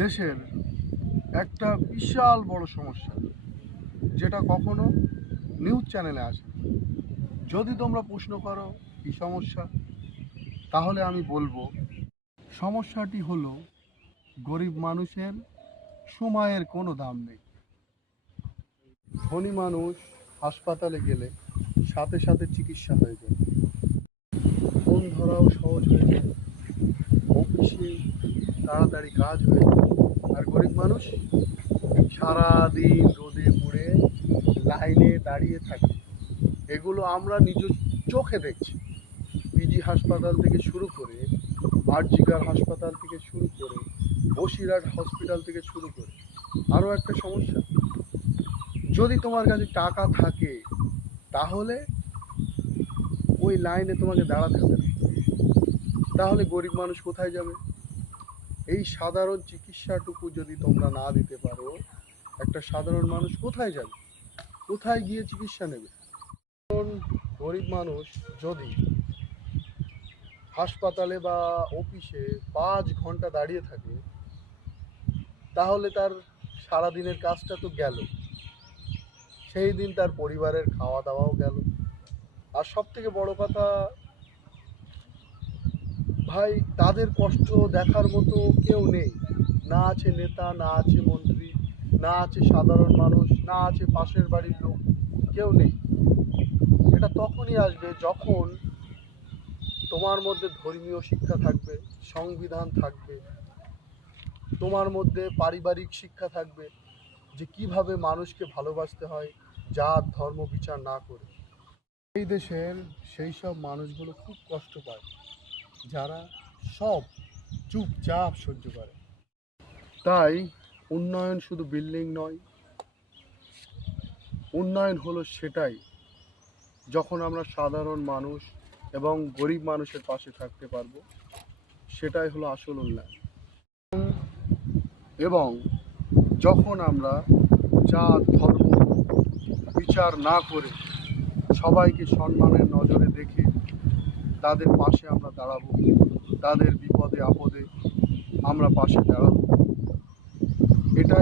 দেশের একটা বিশাল বড় সমস্যা, যেটা কখনো নিউজ চ্যানেলে আসে না। যদি তোমরা প্রশ্ন করো কী সমস্যা, তাহলে আমি বলবো সমস্যাটি হলো গরিব মানুষের সময়ের কোনো দাম নেই। ধনী মানুষ হাসপাতালে গেলে সাথে সাথে চিকিৎসা হয়ে যায়, ফোন ধরাও সহজ হয়ে যায়, অফিসে তাড়াতাড়ি কাজ হয়ে যায়। আর গরিব মানুষ সারাদিন রোদে পুড়ে লাইনে দাঁড়িয়ে থাকে। এগুলো আমরা নিজ চোখে দেখছি। পিজি হাসপাতাল থেকে শুরু করে, আরজিকার হাসপাতাল থেকে শুরু করে, বসিরহাট হসপিটাল থেকে শুরু করে। আরও একটা সমস্যা, যদি তোমার কাছে টাকা থাকে তাহলে ওই লাইনে তোমাকে দাঁড়াতে হবে না। তাহলে গরিব মানুষ কোথায় যাবে? এই সাধারণ চিকিৎসাটুকু যদি তোমরা না দিতে পারো, একটা সাধারণ মানুষ কোথায় যাবে? কোথায় গিয়ে চিকিৎসা নেবে? গরিব মানুষ যদি হাসপাতালে বা অফিসে 5 ঘন্টা দাঁড়িয়ে থাকে, তাহলে তার সারাদিনের কাজটা তো গেল, সেই দিন তার পরিবারের খাওয়া দাওয়াও গেল। আর সব থেকে বড় কথা ভাই, তাদের কষ্ট দেখার মতো কেউ নেই। না আছে নেতা, না আছে মন্ত্রী, না আছে সাধারণ মানুষ, না আছে পাশের বাড়ির লোক, কেউ নেই। এটা তখনই আসবে যখন তোমার মধ্যে ধর্মীয় শিক্ষা থাকবে, সংবিধান থাকবে, তোমার মধ্যে পারিবারিক শিক্ষা থাকবে, যে কিভাবে মানুষকে ভালোবাসতে হয়, জাত ধর্ম বিচার না করে। এই দেশের সেই সব মানুষগুলো খুব কষ্ট পায়, যারা সব চুপচাপ সহ্য করে। তাই উন্নয়ন শুধু বিল্ডিং নয়, উন্নয়ন হলো সেটাই যখন আমরা সাধারণ মানুষ এবং গরিব মানুষের পাশে থাকতে পারবো। সেটাই হলো আসল উন্নয়ন। এবং যখন আমরা জাত ধর্ম বিচার না করে সবাইকে সম্মানের নজরে দেখে তাদের পাশে আমরা দাঁড়াবো, তাদের বিপদে আপদে আমরা পাশে দাঁড়াবো, এটা